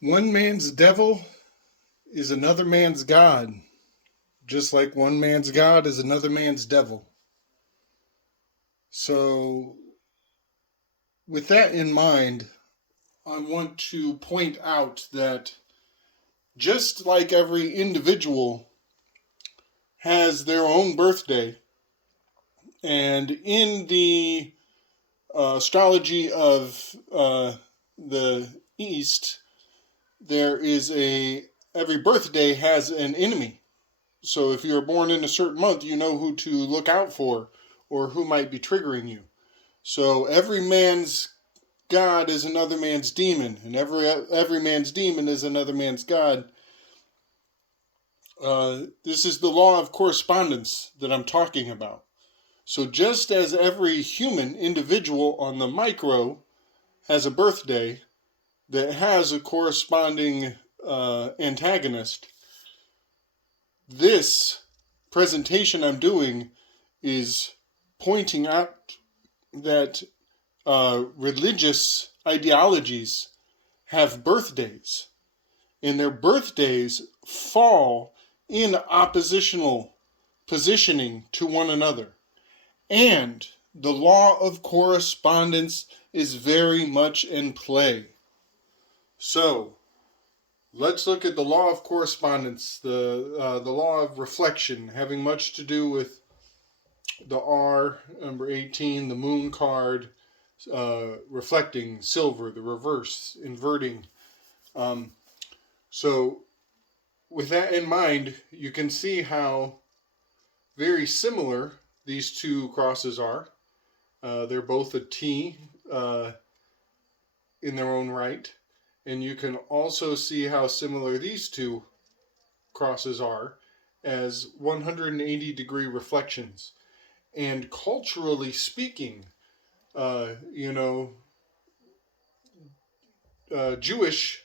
One man's devil is another man's God, just like one man's God is another man's devil. So, with that in mind, I want to point out that just like every individual has their own birthday, and in the astrology of the East, there is every birthday has an enemy. So if you're born in a certain month, you know who to look out for or who might be triggering you. So every man's God is another man's demon, and every man's demon is another man's God. This is the law of correspondence that I'm talking about. So just as every human individual on the micro has a birthday that has a corresponding antagonist, this presentation I'm doing is pointing out that religious ideologies have birthdays, and their birthdays fall in oppositional positioning to one another. And the law of correspondence is very much in play. So, let's look at the law of correspondence, the law of reflection, having much to do with the R, number 18, the moon card, reflecting silver, the reverse, inverting. Um, so, with that in mind, you can see how very similar these two crosses are. They're both a T in their own right. And you can also see how similar these two crosses are as 180-degree reflections. And culturally speaking, you know, Jewish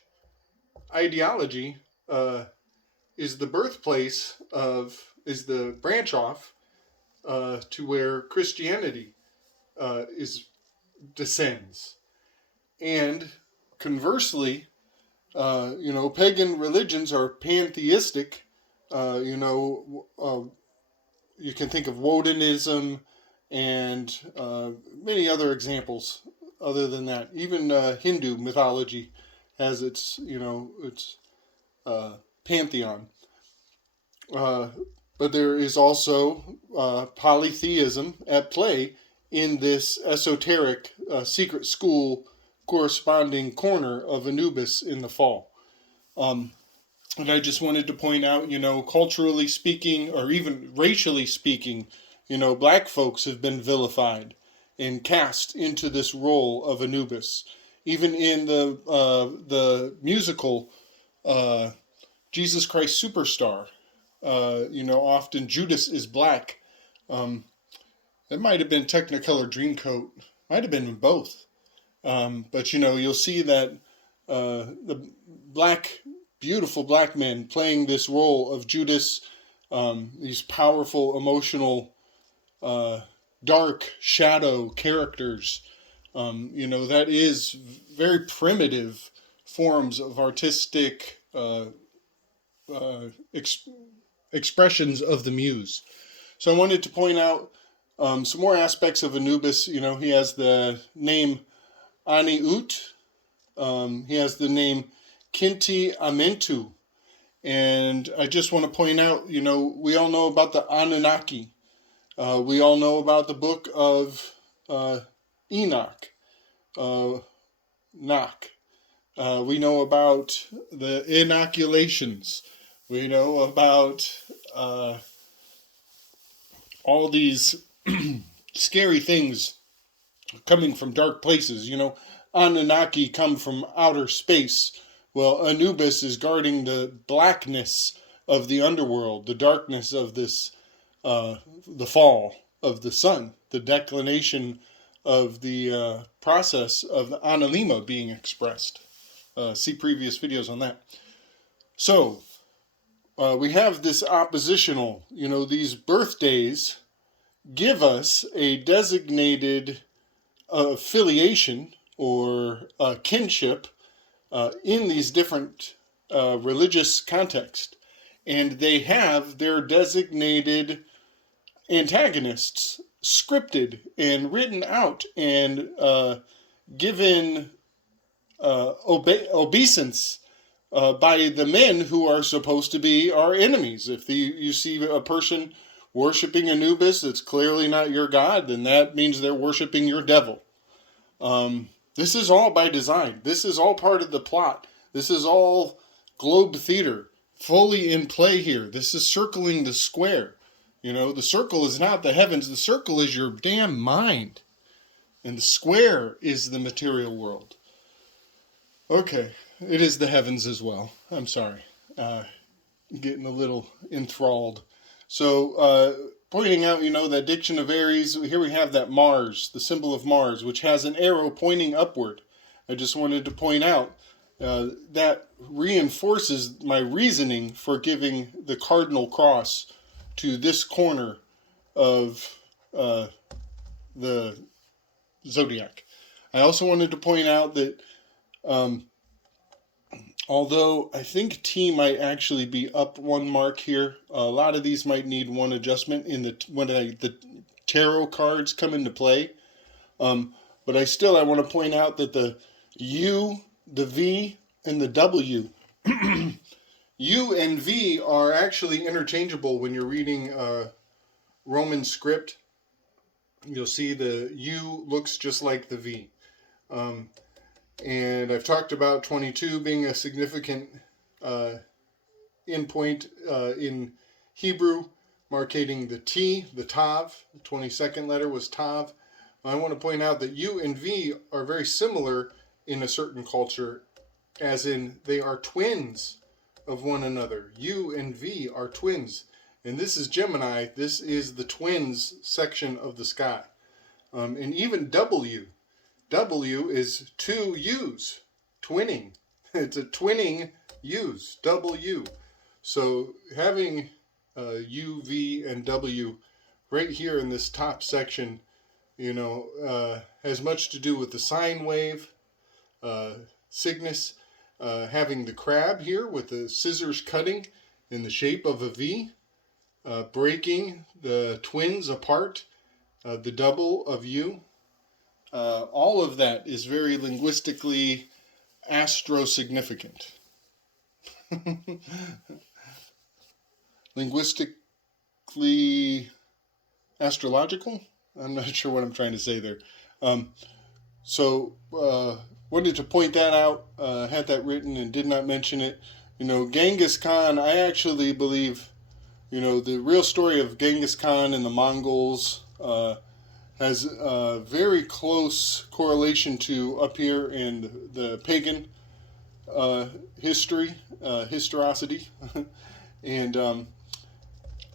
ideology is the birthplace is the branch off to where Christianity is descends. And conversely, pagan religions are pantheistic. You can think of Wodenism and many other examples other than that. Even Hindu mythology has its pantheon. Uh, but there is also polytheism at play in this esoteric secret school corresponding corner of Anubis in the fall. And I just wanted to point out, culturally speaking, or even racially speaking, black folks have been vilified and cast into this role of Anubis. Even in the musical Jesus Christ Superstar, often Judas is black. It might have been Technicolor Dreamcoat, might have been both. But you'll see that the beautiful black men playing this role of Judas, these powerful, emotional, dark shadow characters. That is very primitive forms of artistic expressions of the muse. So I wanted to point out some more aspects of Anubis. He has the name Aniut. He has the name Kinti Amentu. And I just want to point out, we all know about the Anunnaki. We all know about the book of Enoch, Knock. We know about the inoculations. We know about all these scary things coming from dark places. Anunnaki come from outer space. Well, Anubis is guarding the blackness of the underworld, the darkness of this, the fall of the sun, the declination of the process of the Analima being expressed. See previous videos on that. So, we have this oppositional, these birthdays give us a designated affiliation or kinship in these different religious contexts. And they have their designated antagonists scripted and written out and given obeisance by the men who are supposed to be our enemies. If you see a person worshiping Anubis that's clearly not your god, then that means they're worshiping your devil. This is all by design. This is all part of the plot. This is all globe theater, fully in play here. This is circling the square. You know, the circle is not the heavens. The circle is your damn mind. And the square is the material world. Okay, it is the heavens as well. I'm sorry. Getting a little enthralled. So, pointing out, that diction of Aries, here we have that Mars, the symbol of Mars, which has an arrow pointing upward. I just wanted to point out that reinforces my reasoning for giving the cardinal cross to this corner of the zodiac. I also wanted to point out that although I think T might actually be up one mark here, a lot of these might need one adjustment when the tarot cards come into play. But I want to point out that the U, the V, and the W, U and V are actually interchangeable when you're reading Roman script. You'll see the U looks just like the V. And I've talked about 22 being a significant endpoint in Hebrew, marking the T, the Tav. The 22nd letter was Tav. I want to point out that U and V are very similar in a certain culture, as in they are twins of one another. U and V are twins. And this is Gemini. This is the twins section of the sky. And even W. W is two U's. Twinning. It's a twinning U's. W. So having U, V, and W right here in this top section, has much to do with the sine wave, Cygnus, having the crab here with the scissors cutting in the shape of a V, breaking the twins apart, the double of U. All of that is very linguistically astro-significant. Linguistically astrological? I'm not sure what I'm trying to say there. Wanted to point that out. Had that written and did not mention it. Genghis Khan, I actually believe, the real story of Genghis Khan and the Mongols has a very close correlation to up here in the pagan historicity. And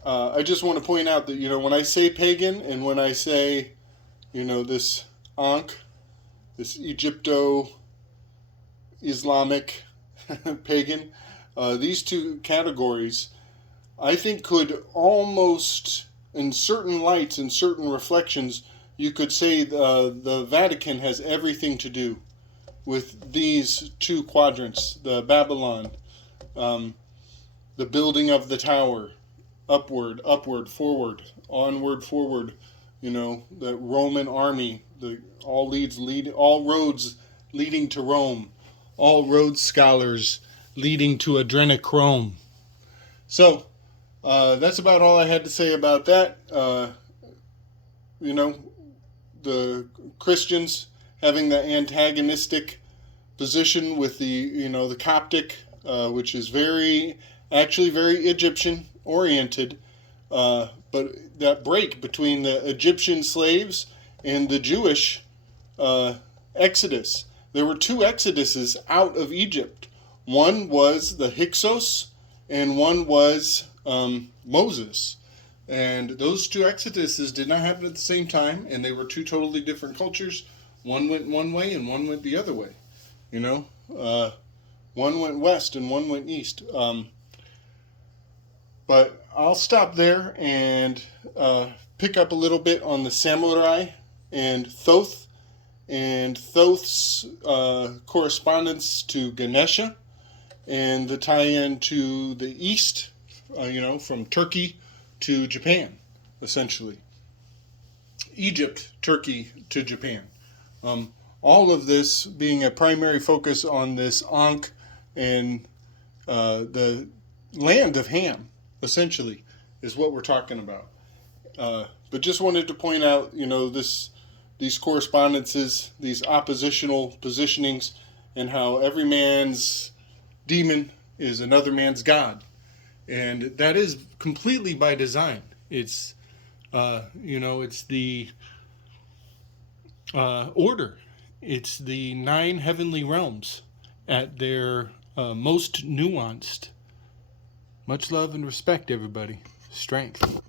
I just want to point out that, when I say pagan and when I say, this Ankh, this Egypto-Islamic pagan, these two categories, I think could almost, in certain lights and certain reflections, you could say the Vatican has everything to do with these two quadrants, the Babylon, the building of the tower, upward, forward, onward, forward, the Roman army, all roads leading to Rome, all road scholars leading to Adrenic Rome. So, that's about all I had to say about that. The Christians having the antagonistic position with the Coptic, which is very Egyptian oriented, but that break between the Egyptian slaves and the Jewish exodus. There were two exoduses out of Egypt. One was the Hyksos, and one was Moses. And those two exoduses did not happen at the same time, and they were two totally different cultures. One went one way and one went the other way. One went west and one went east. But I'll stop there and pick up a little bit on the samurai and Thoth and Thoth's correspondence to Ganesha, and the tie-in to the east, from Turkey to Japan, essentially. Egypt, Turkey to Japan. All of this being a primary focus on this Ankh and the land of Ham, essentially, is what we're talking about. But just wanted to point out, these correspondences, these oppositional positionings, and how every man's demon is another man's god, and that is completely by design. It's it's the order. It's the 9 heavenly realms at their most nuanced. Much love and respect, everybody. Strength.